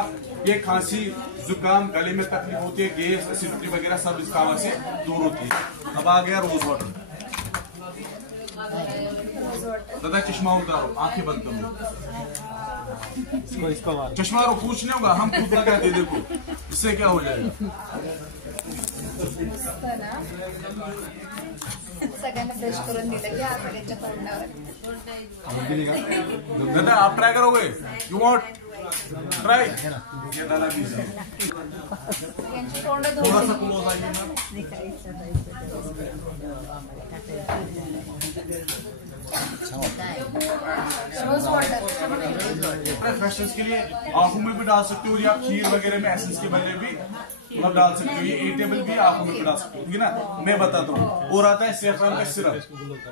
ये खांसी, जुकाम, गले में तकलीफ होती है, गैस, एसिडिटी वगैरह सब इस कहवा से दूर होती है। अब आ गया रोज वाटर। दादा चश्मा उतारो, आंखें बंद करो, चश्मा रो, पूछने होगा, हम खुद लगाते, देखो इससे क्या हो जाएगा। सगळ्यांना ब्रश करून दिलं की हात सगळ्यांच्या तोंडावर। दादा आप ट्राई करोगे, यू वांट ट्राई? दादा थोड़ा सा क्लोज आइए फ्रेशनेस के लिए आंखों में भी डाल सकते हो, या खीर वगैरह में एसेंस के बदले भी मतलब डाल सकते हो, ये ईटेबल भी आंखों में डाल सकते हो, ठीक है ना। मैं बताता हूँ। और आता है सेफ्रॉन का सिरप,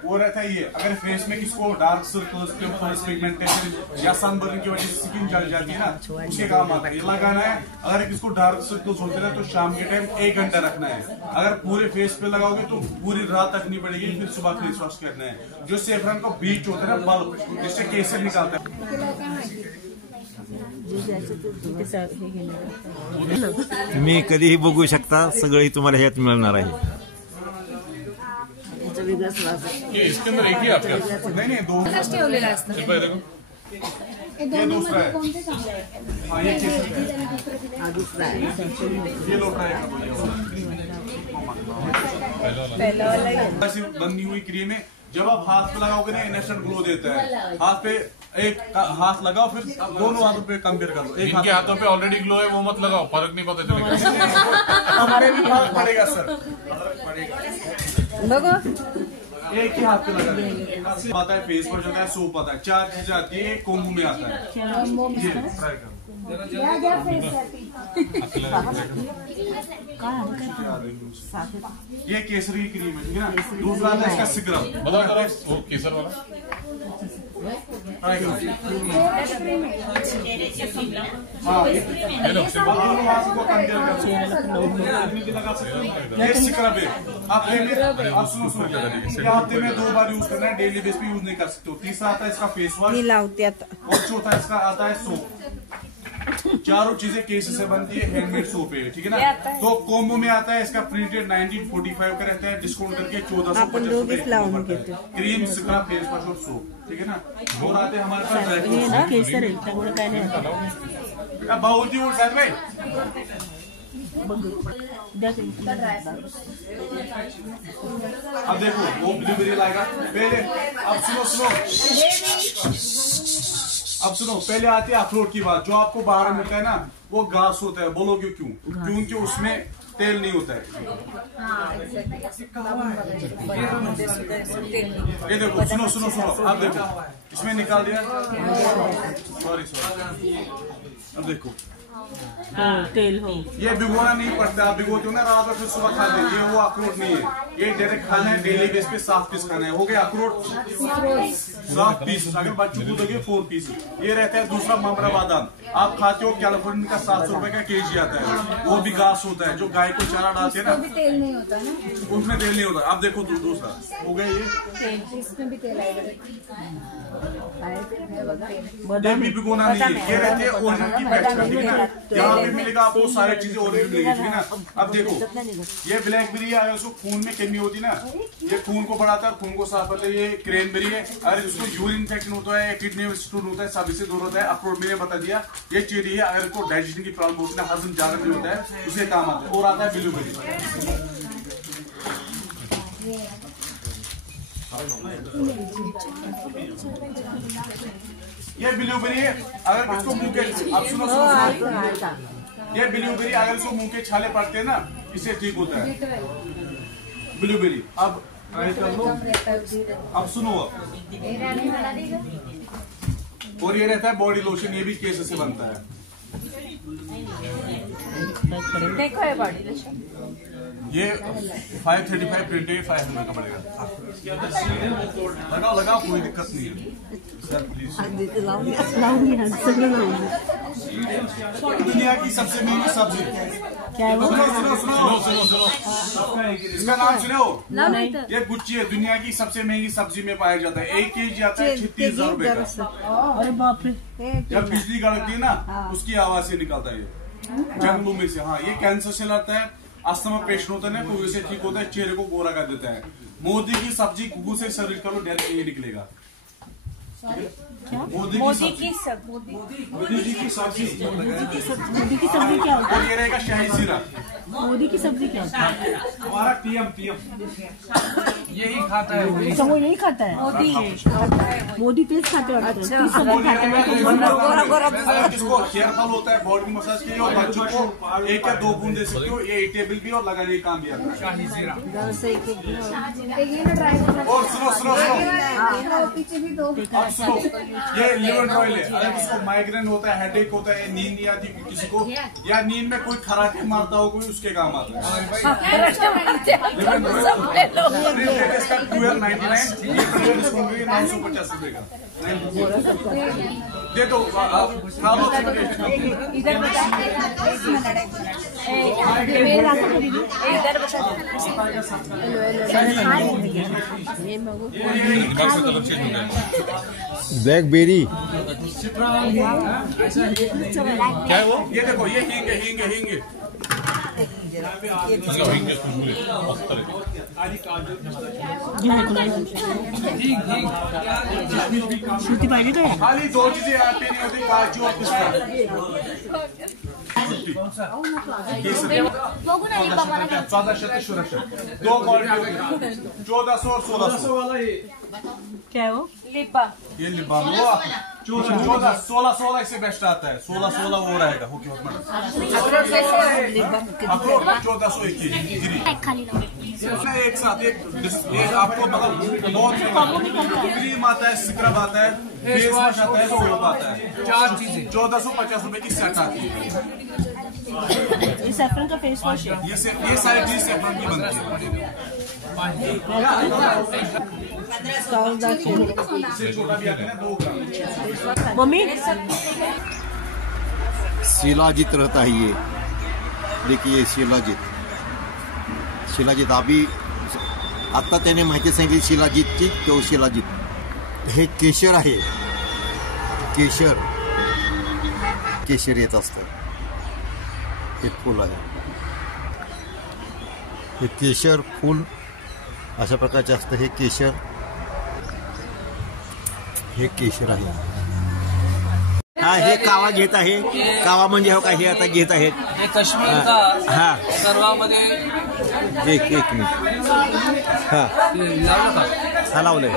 वो रहता है ये, अगर फेस में किसको डार्क सर्कल्स, पिंपल्स, पिगमेंटेशन या सनबर्न की वजह से स्किन जल जाती है ना, उसके काम आता है। ये लगाना है। अगर किसको डार्क सर्कल्स होते हैं तो शाम के टाइम 1 घंटा रखना है। अगर पूरे फेस पे लगाओगे तो पूरी रात रखनी पड़ेगी, फिर सुबह फेस वॉश करना है। जो सेफ्रॉन का बीच होता है ना, बल्ब, जिससे केसर निकालता है। तुम्ही कधीही बघू शकता, सगळी तुम्हाला ह्यात मिळणार आहे। ये इसके अंदर एक ही आपके नहीं दो ठेवलेला असतं। ये दूसरा है। हाँ, ये दूसरा है। ये लोटा है। बनी हुई क्रीम है, जब आप हाथ पे लगाओगे ना इंस्टेंट ग्लो देता है। हाथ पे एक हाथ लगाओ, फिर दोनों हाथों पे कंपेयर कर लो। एक हाथों पे ऑलरेडी ग्लो है वो मत लगाओ, फर्क नहीं पता चलेगा। हमारे भी फर्क पड़ेगा सर, फर्क पड़ेगा। एक ही हाथ पे लगा देंगे। आता है फेस वॉश, आता है सोप, आता है 4 चीजें आती है। कोम्बो में आता है, ये ट्राई करो। ये केसरी क्रीम है, ठीक है ना। दूसरा आता है इसका सिक्रम, बताओ केसर वाला ट्राई करो। हाँ, ये सिक्रम है। आप सुनो, ये हफ्ते में 2 बार यूज करना है, डेली बेस पे यूज नहीं कर सकते हो। तीसरा आता है इसका फेस वॉश, और चौथा इसका आता है सोप। चारों चीजें केस से बनती है, हैंडमेड सोप है, ठीक है ना। तो कोम्बो में आता है इसका प्रिंटेड 1945 का रहता है, डिस्काउंट करके 1450 क्रीम, स्क्रब, फेस वॉश और सोप, ठीक है ना। और आते हैं हमारे पास बहुत ही साथ में। अब देखो वो डिलीवरी लाएगा पहले। अब सुनो, पहले आती है अखरोट की बात। जो आपको बाहर मिलता है ना, वो घास होता है। बोलोगे क्यों? क्योंकि उसमें तेल नहीं होता है। ये देखो, सुनो, अब देखो, इसमें निकाल दिया। सॉरी, अब देखो तेल हो, ये भिगोना नहीं पड़ता। आप भिगोते हो ना रात में, फिर सुबह खाते हैं। ये वो अखरोट नहीं है, ये डायरेक्ट खाना है। डेली बेस पे 7 पीस खाना है। हो गया अखरोट 7 पीस। अगर बच्चों को दोगे 4 पीस। ये रहता है दूसरा ममरा बादाम। आप खाते हो, कैलिफोर्निया का 700 रुपए का केजी आता है। वो भी घास होता है, जो गाय को चारा डालते हैं ना, तेल नहीं होता ना, उसमें तेल नहीं होता। अब देखो दूसरा हो गया ये, इसमें भी तेल आएगा। ये भी भिगोना नहीं है। ये रहते हैं ओरिजिनल की पैक्स, ठीक है ना। यहाँ पे मिलेगा आपको सारी चीजें ओरिजिनल मिलेगी, ठीक है ना। अब देखो, ये ब्लैकबेरी है, अगर उसको खून में कमी होती ना, ये खून को बढ़ाता है, खून को साफ करता है। ये क्रैनबेरी है, अगर उसको यूरिन इन्फेक्शन होता है, किडनी में स्टोन होता है, सभी से दूर होता है। अखरोट मैंने बता दिया। ये चेरी है, अगर इसको डाइजेशन की प्रॉब्लम होती है, हजम ज्यादा नहीं होता है, उसे काम आता है। और आता है ब्लूबेरी। ये ब्लूबेरी है, अगर इसको मुंह के, अब सुनो, ये ब्लूबेरी अगर इसको मुंह के छाले पड़ते हैं ना, इससे ठीक होता है ब्लूबेरी। अब ट्राई कर लो। अब सुनो, और ये रहता है बॉडी लोशन, ये भी केसर से बनता है। देखो है बॉडी लोशन, ये 535 प्रिंटेड 500 का पड़ेगा। लगाओ, कोई दिक्कत नहीं है सर, प्लीज। दुनिया की सबसे महंगी सब्जी क्या है? सुनो, इसका नाम सुने हो? ये गुच्ची है, दुनिया की सबसे महंगी सब्जी में पाया जाता है। 1 केजी आता है 36,000 रुपए का। अरे बाप रे। जब बिजली कड़कती है ना, उसकी आवाज से निकलता है ये, जंगलों में से। हाँ, ये कैंसर से लड़ता है, अस्थमा पेशेंट होता है ना, तो इसे ठीक होता है, चेहरे को गोरा कर देता है। मोदी की सब्जी गुगू से सर्च करो, डायरेक्ट ये निकलेगा। मोदी की सब्जी, मोदी की सब्जी क्या होता और ये रहेगा शाही जीरा। है? मोदी की सब्जी क्या होता है? हमारा पीएम यही खाता है। वो यही खाता है। मोदी तेज खाते हैं। अगर किसको हेयर फॉल होता है, बॉडी मसाज के लिए, और बच्चों को 1 या 2 बूंद दे सकते हो। ये ईटेबल भी और लगाने का काम भी आता है। और सुनो, ये लिवर ऑयल है, अगर किसी को माइग्रेन होता है, हेडेक होता है, नींद नहीं आती किसी को, या नींद में कोई खराटे मारता हो कोई, उसके काम आता है। लिवर ऑयल इसका 1299, ये डिस्काउंट 950 रुपए का दे दो। ब्लैकबेरी क्या है वो? ये देखो, ये हींग है, हींग है, हींग है। श्रुती पाहिजे काय? खाली 2 चीजें आती नहीं होती, काजू और पिस्ता। 1400 2 क्वालिटी, 1400 और 1600 वाला। क्या है वो? ये लिप बाम वो 16 इससे बेस्ट आता है। 16 वो रहेगा। अखरोट 1400 एक साथ एक आपको मतलब बहुत क्रीम आता है, स्क्रब आता है, फेस वॉश आता है, सोप आता है, 4 चीजें 1450 रुपए की सेट आती है। ये सैफरन का फेस वॉश है। ये सारी चीज सैफरन की बनती है। छोटा भी आता है 2 ग्राम। मम्मी शिलाजीत रहता है ये, देखिए शिलाजीत अभी आता त्याने माहिती सांगितली शिलाजीतची, तो शिलाजीत हे केशर आहे, केशर येत असतं, हे फूल आहे, हे केशर फूल अशा प्रकारचे असतं, हे केशर आहे। हा, हे कावा घेत आहे, कावा म्हणजे हो का, हे आता घेत आहेत हे काश्मीरचा हा सर्वामध्ये एक मिनिट हा लावलं का? हा लावलंय,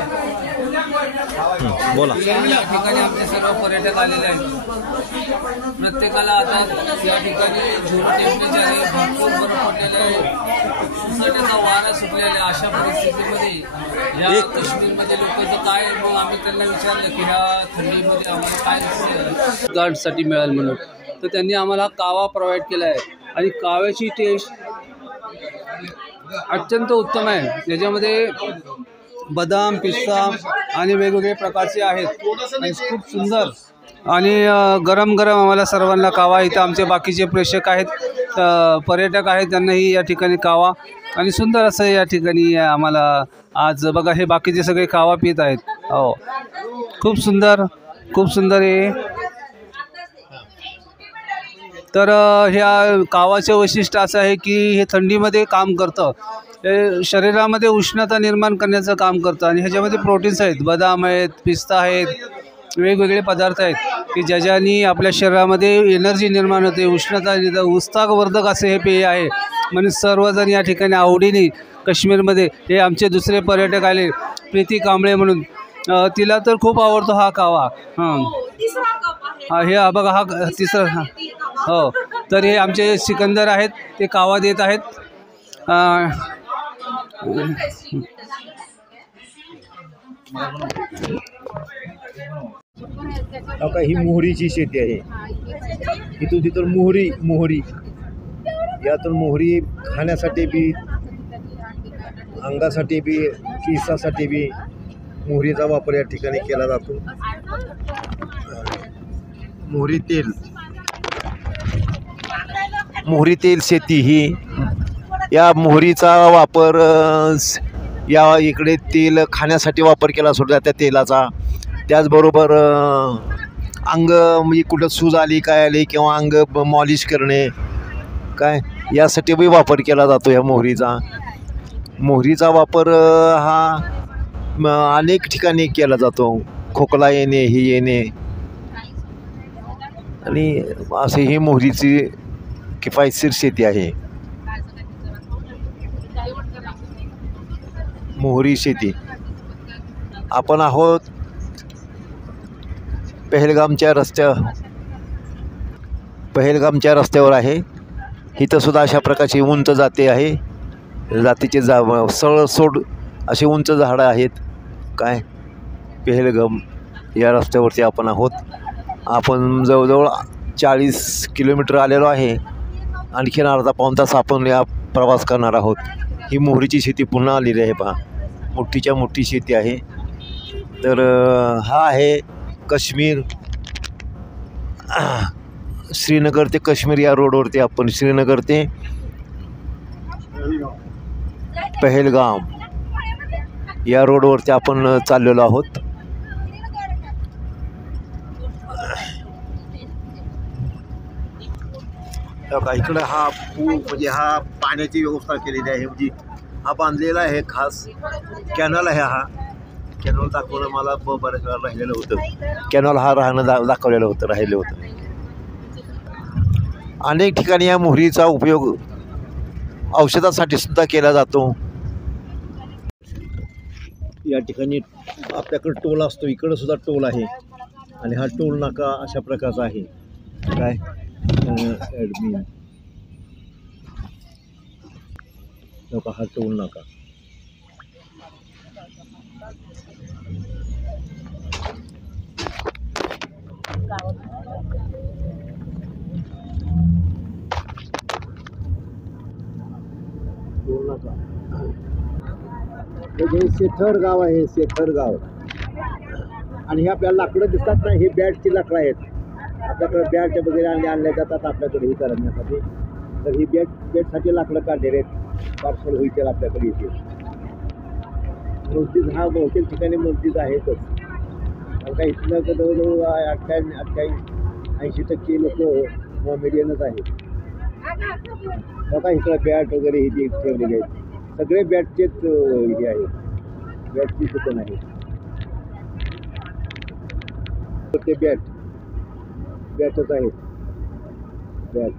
बोला। या ठिकाणी आमचे सर्व पर्यटक आलेले आहेत। प्रत्येकाला आता या ठिकाणी झिरो टेम्परेचर आहे, भरपूर बरं पडलेलं आहे, उष्णतेचा वारा सुटलेला आहे। अशा परिस्थितीमध्ये या काश्मीरमध्ये लोकांचं काय, मग आम्ही त्यांना विचारलं की ह्या थंडीमध्ये आम्हाला काय गार्डसाठी मिळेल म्हणून, तर त्यांनी आम्हाला कावा प्रोव्हाइड केला आहे आणि काव्याची टेस्ट अत्यंत उत्तम आहे। याच्यामध्ये बदाम, पिस्ता आणि वेगवेगळे प्रकारचे आहेत आणि खूप सुंदर आणि गरम गरम आम्हाला सर्वांना कावा, इथं आमचे बाकीचे प्रेक्षक आहेत, पर्यटक आहेत, त्यांनाही या ठिकाणी कावा आणि सुंदर असं या ठिकाणी आम्हाला आज बघा, हे बाकीचे सगळे कावा पित आहेत। हो, खूप सुंदर आहे। तर ह्या कावाचं वैशिष्ट्य असं आहे की हे थंडीमध्ये काम करतं, हे शरीरामध्ये उष्णता निर्माण करण्याचं काम करतं आणि ह्याच्यामध्ये प्रोटीन्स आहेत, बदाम आहेत, पिस्ता आहेत, वेगवेगळे पदार्थ आहेत की ज्याच्यानी आपल्या शरीरामध्ये एनर्जी निर्माण होते, उष्णता, उत्साहवर्धक असे हे पेय आहे। म्हणून सर्वजण या ठिकाणी आवडीने काश्मीरमध्ये, हे आमचे दुसरे पर्यटक आले, प्रीती कांबळे म्हणून, तिला तर खूप आवडतो हा कावा। हे बघा, हा तिसरा। हो, तर हे आमचे सिकंदर आहेत, ते कावा देत आहेत। ही मोहरीची शेती आहे, इथून तिथून मोहरी यातून मोहरी खाण्यासाठी बी, अंगासाठी बी, केसासाठी बी मोहरीचा वापर या ठिकाणी केला जातो। मोहरी तेल शेती ही, या मोहरीचा वापर या इकडे तेल खाण्यासाठी वापर केला सुद्धा त्या तेलाचा, त्याचबरोबर अंग म्हणजे कुठं सूज आली काय आली किंवा अंग मॉलिश करणे काय यासाठी बी वापर केला जातो या मोहरीचा वापर हा अनेक ठिकाणी केला जातो, खोकला येणे, ही येणे, आणि असे ही मोहरीची किफायतशीर शेती आहे। मोहरी शेती आपण आहोत पहलगामच्या रस्त्यावर आहे। इथं सुद्धा अशा प्रकारची उंच जाती आहे, जातीचे सरळ सोड असे उंच झाडं आहेत काय, पेहलगाम या रस्त्यावरती आपण आहोत. आपण जवळजवळ 40 किलोमीटर आलेलो आहे. आणखीन अर्धा पाऊण तास आपण या प्रवास करणार आहोत. ही मोहरीची शेती पुन्हा आलेली आहे पहा, मोठीच्या मोठी शेती आहे. तर हा आहे काश्मीर, श्रीनगर ते काश्मीर या रोडवरती आपण श्रीनगर ते पहलगाम या रोडवरती आपण चाललेलो आहोत. इकडं हा म्हणजे हा पाण्याची व्यवस्था केलेली आहे. म्हणजे हा बांधलेला आहे, खास कॅनल आहे. हा कॅनल दाखवणं मला बऱ्याच वेळा राहिलेलं होतं. कॅनल हा दाखवलेलं होतं, राहिलं होतं. अनेक ठिकाणी या मोहरीचा उपयोग औषधासाठी सुद्धा केला जातो. या ठिकाणी आपल्याकडे टोल असतो, इकडं सुद्धा टोल आहे. आणि हा टोल नाका अशा प्रकारचा आहे. काय ॲडमिन हा टोल नाका. हे सेथर गाव आहे, सेथर गाव. आणि हे आपल्याला लाकडं दिसतात ना, हे बॅटची लाकडं आहेत. आपल्याकडे बॅट वगैरे आणल्या जातात आपल्याकडे हे करण्यासाठी. तर ही बॅटसाठी लाकडं काढलेले आहेत, पार्सल होईल आपल्याकडे येते. मस्जिद हा बहुतेक ठिकाणी मस्जिद आहेतच. काही इथलं जवळजवळ 80% लोक मोमेडियनच आहेत. बघा इकडं बॅट वगैरे हे जे ठेवलेले आहेत सगळे बॅटचेच हे आहे, बॅटची दुकान आहे. ते बॅटच आहेत, बॅट.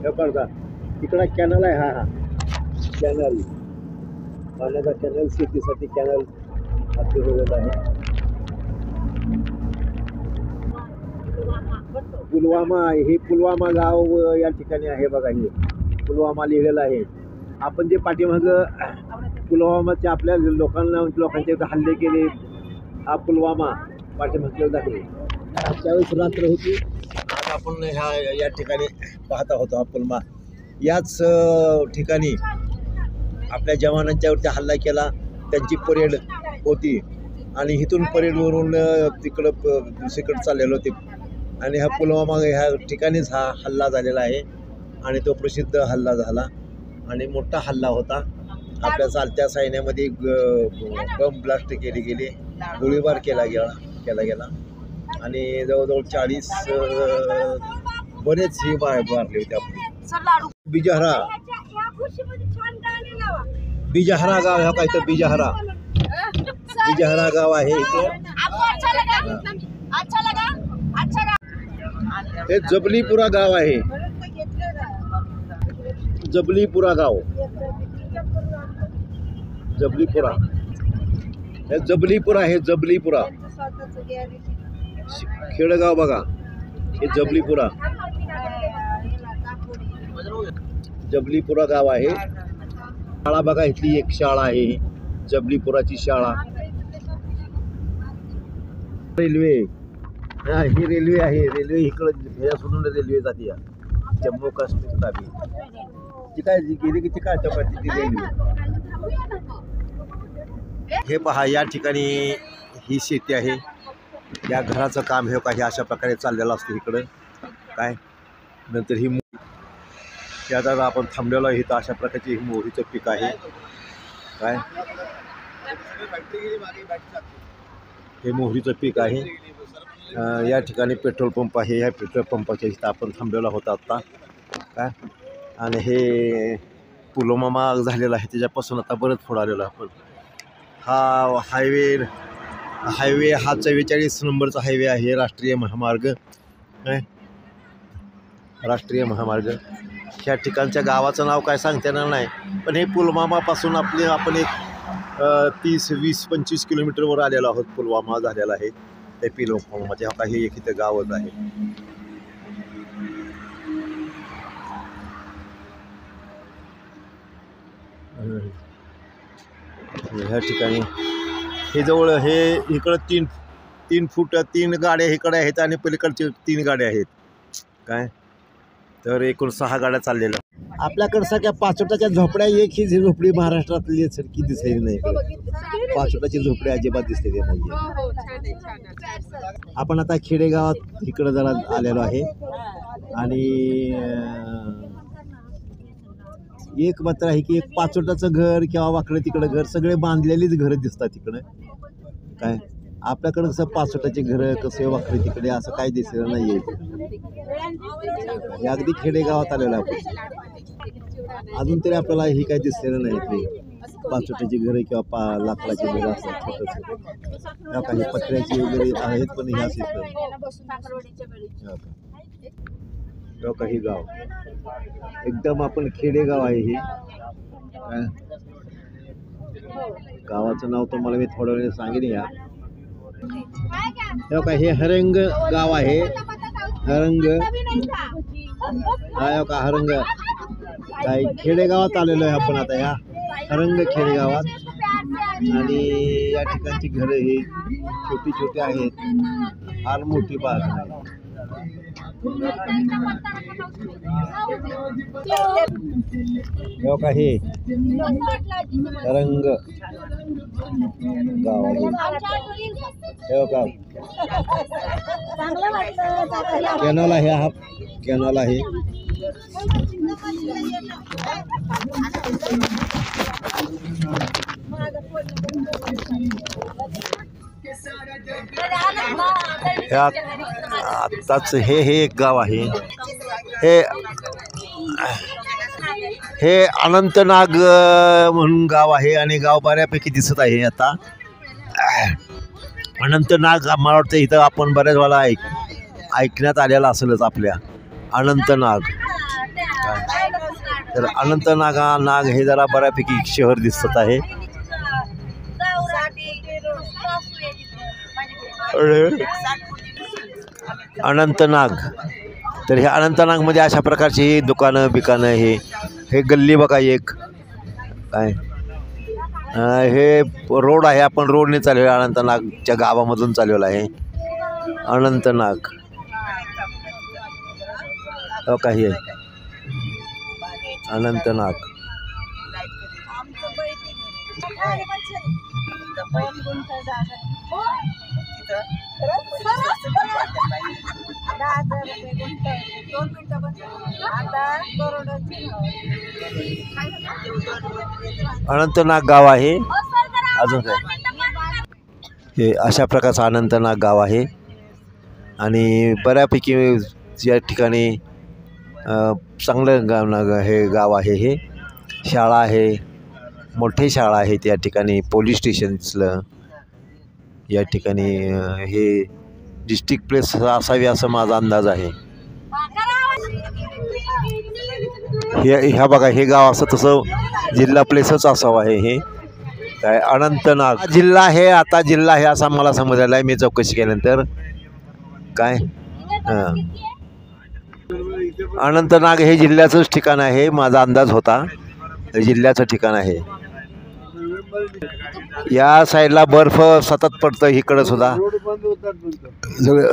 हे पडदा इकडं कॅनल आहे. हा कॅनल, पाण्याचा कॅनल, शेतीसाठी कॅनल ठेवलेला आहे. पुलवामा, हे पुलवामा गाव या ठिकाणी आहे. बघा हे पुलवामा लिहिलेलं आहे. आपण जे पाठीमागं पुलवामाच्या आपल्या लोकांच्या हल्ले केले, हा पुलवामा पाठीमागे दाखले. त्यावेळेस रात्र होती. आज आपण या ठिकाणी पाहत आहोत. हा पुलवामा याच ठिकाणी आपल्या जवानांच्यावरती हल्ला केला. त्यांची परेड होती आणि इथून परेडवरून तिकडं दुसरीकडे चाललेलं होते. आणि हा पुलवामा ह्या ठिकाणीच हा हल्ला झालेला आहे. आणि तो प्रसिद्ध हल्ला झाला आणि मोठा हल्ला होता. आपल्या चालत्या सैन्यामध्ये बम ब्लास्ट केले गेले, गोळीबार केला गेला आणि जवळजवळ 40 बरेच हे मारले होते आपले. बिजहरा गाव हा काय तर बिजहरा गाव आहे इथे. हे जबलीपुरा गाव आहे, जबलीपुरा गाव, जबलीपुरा. हे जबलीपुरा आहे, जबलीपुरा खेडगाव बघा. हे जबलीपुरा गाव आहे. शाळा बघा, इथली एक शाळा आहे, जबलीपुराची शाळा. रेल्वे, ही रेल्वे आहे. रेल्वे इकडं ह्याच्यासोडून रेल्वे जाते जम्मू काश्मीर ताबी. ती काय गेली की ती काय चपाती ती रेल्वे. हे पहा या ठिकाणी ही शेती आहे. या घराचं काम हे काही अशा प्रकारे चाललेलं असतं इकडं. काय नंतर ही आता आपण थांबलेलो आहे इथं. अशा प्रकारची ही मोहरीचं पीक आहे. काय हे मोहरीचं पीक आहे. या ठिकाणी पेट्रोल पंप आहे. ह्या पेट्रोल पंपाच्या इथं आपण थांबलेला होता आत्ता. काय आणि हे पुलवामा झालेला आहे त्याच्यापासून आता बरंच पुढं आलेलो आपण. हा हायवे हा 44 नंबरचा हायवे आहे. राष्ट्रीय महामार्ग, राष्ट्रीय महामार्ग. ह्या ठिकाणच्या गावाचं नाव काय सांगता येणार नाही, पण हे पुलवामापासून आपण एक 30-20-25 किलोमीटरवर आलेलो आहोत. पुलवामा झालेला आहे ते पुलवामामध्ये. हा काही एक इथं गावच आहे. ह्या ठिकाणी हे जवळ हे इकडं तीन फूट 3 गाड्या इकडे आहेत आणि पलीकडचे 3 गाड्या आहेत काय. तर एकूण 6 गाड्या चाललेल्या. आपल्याकडं सगळ्या पाचोटाच्या झोपड्या एक ही झोपडी महाराष्ट्रातली सारखी दिसलेली नाही. पाचोटाची झोपडी अजिबात दिसलेली नाही. आपण आता खेडेगावात इकडं जरा आलेलो आहे आणि एक मात्र आहे की एक पाचोटाचं घर किंवा वाकडं तिकडं घर सगळे बांधलेलीच घरं दिसतात तिकडं काय. आपल्याकडं कसं पाचोटाचे घरं कसे वाकडे तिकडे असं काही दिसलेलं नाही आहे. हे अगदी खेडेगावात आलेलं आपण अजून तरी आपल्याला हे काही दिसलेलं नाही ते पाचोटाची घरं किंवा लाकडाची घरं असतात छोटंसं काही पत्र्याची वगैरे आहेत पण हे असे काही गाव एकदम आपण खेडेगाव आहे हे. गावाचं नाव तुम्हाला मी थोड्या वेळ सांगेन. या का हे हरंग गाव आहे. हरंग हा का हरंग काय खेडेगावात आलेलो आहे आपण आता या हरंग खेडेगावात. आणि या ठिकाणची घरं ही छोटी छोटी आहेत फार मोठी बाग नाही. हे का हे हरंग गाव आहे. हे का कॅनल आहे. हा कॅनल आहे. आताच हे एक गाव आहे. हे अनंतनाग म्हणून गाव आहे आणि गाव बऱ्यापैकी दिसत आहे. आता अनंतनाग मला वाटतं इथं आपण बऱ्याच वेळा ऐकण्यात आलेलं असेलच आपल्या अनंतनाग. तर नाग हे जरा बऱ्यापैकी शहर दिसत आहे. अनंतनाग तर हे अनंतनागमध्ये अशा प्रकारची ही दुकानं बिकानं हे गल्ली बघा एक काय. हे रोड आहे. आपण रोडने चाललेलो अनंतनागच्या गावामधून चाललेलो आहे अनंतनाग. काही आहे अनंतनाग. अनंतनाग गाव आहे. अजून काय हे अशा प्रकारचं अनंतनाग गाव आहे आणि बऱ्यापैकी या ठिकाणी चांगलं हे गाव आहे. हे शाळा आहे. मोठी शाळा आहे त्या ठिकाणी. पोलीस स्टेशनचं या ठिकाणी हे डिस्ट्रिक्ट प्लेस असावी असं माझा अंदाज आहे. ह्या बघा हे गाव असं तसं जिल्हा प्लेसच असावं आहे. हे काय अनंतनाग जिल्हा आहे. आता जिल्हा आहे असा मला समजलेला आहे मी चौकशी केल्यानंतर काय. अनंतनाग हे जिल्ह्याचंच ठिकाण आहे. माझा अंदाज होता जिल्ह्याचं ठिकाण आहे. या साईडला बर्फ सतत पडतं. इकडं सुद्धा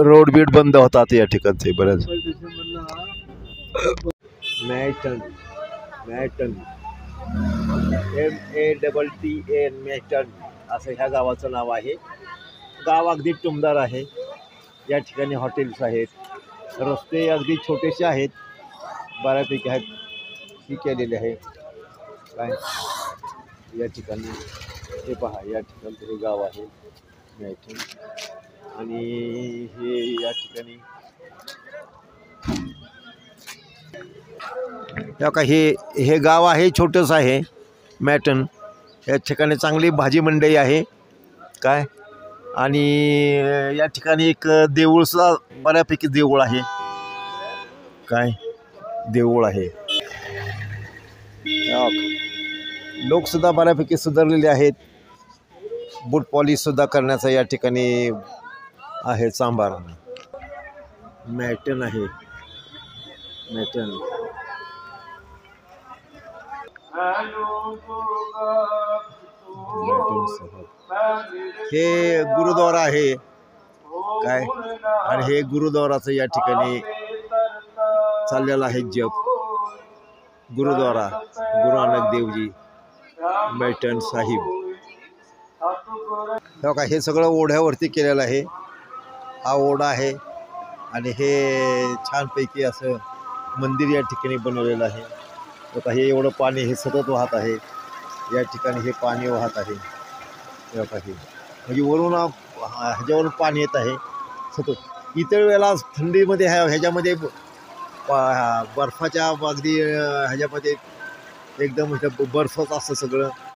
रोड बीड बंद होतात या ठिकाणचे बरेच. मॅटन MATTAN मॅटन असं ह्या गावाचं नाव आहे. गाव अगदी टुमदार आहे. या ठिकाणी हॉटेल्स आहेत. रस्ते अगदी छोटेसे आहेत. बऱ्यापैकी आहेत ही केलेले आहे काय. या ठिकाणी हे पहा या ठिकाणचं हे गाव आहे मॅटन. आणि हे या ठिकाणी का हे गाव आहे छोटंसं आहे मॅटन. या ठिकाणी चांगली भाजी मंडई आहे काय. आणि या ठिकाणी एक देऊळसुद्धा बऱ्यापैकी देऊळ आहे काय. देऊळ आहे. लोकसुद्धा बऱ्यापैकी सुधारलेले आहेत. बूट पॉलिशसुद्धा करण्याचा या ठिकाणी आहे सांबार. मॅटन आहे मॅटन. हे गुरुद्वारा आहे काय, आणि हे गुरुद्वाराचं या ठिकाणी चाललेला आहे जप. गुरुद्वारा गुरु नानक देवजी मेटन साहिब. बघा हे सगळं ओढ्यावरती केलेलं आहे. हा ओढा आहे आणि हे छानपैकी असं मंदिर या ठिकाणी बनवलेलं आहे. बघा हे एवढं पाणी हे सतत वाहत आहे. या ठिकाणी हे पाणी वाहत आहे. बघा हे म्हणजे वरून ह्याच्यावरून पाणी येत आहे सतत. इतर वेळेला थंडीमध्ये ह्याच्यामध्ये बर्फाच्या अगदी ह्याच्यामध्ये एकदम बर्फच असतं सगळं.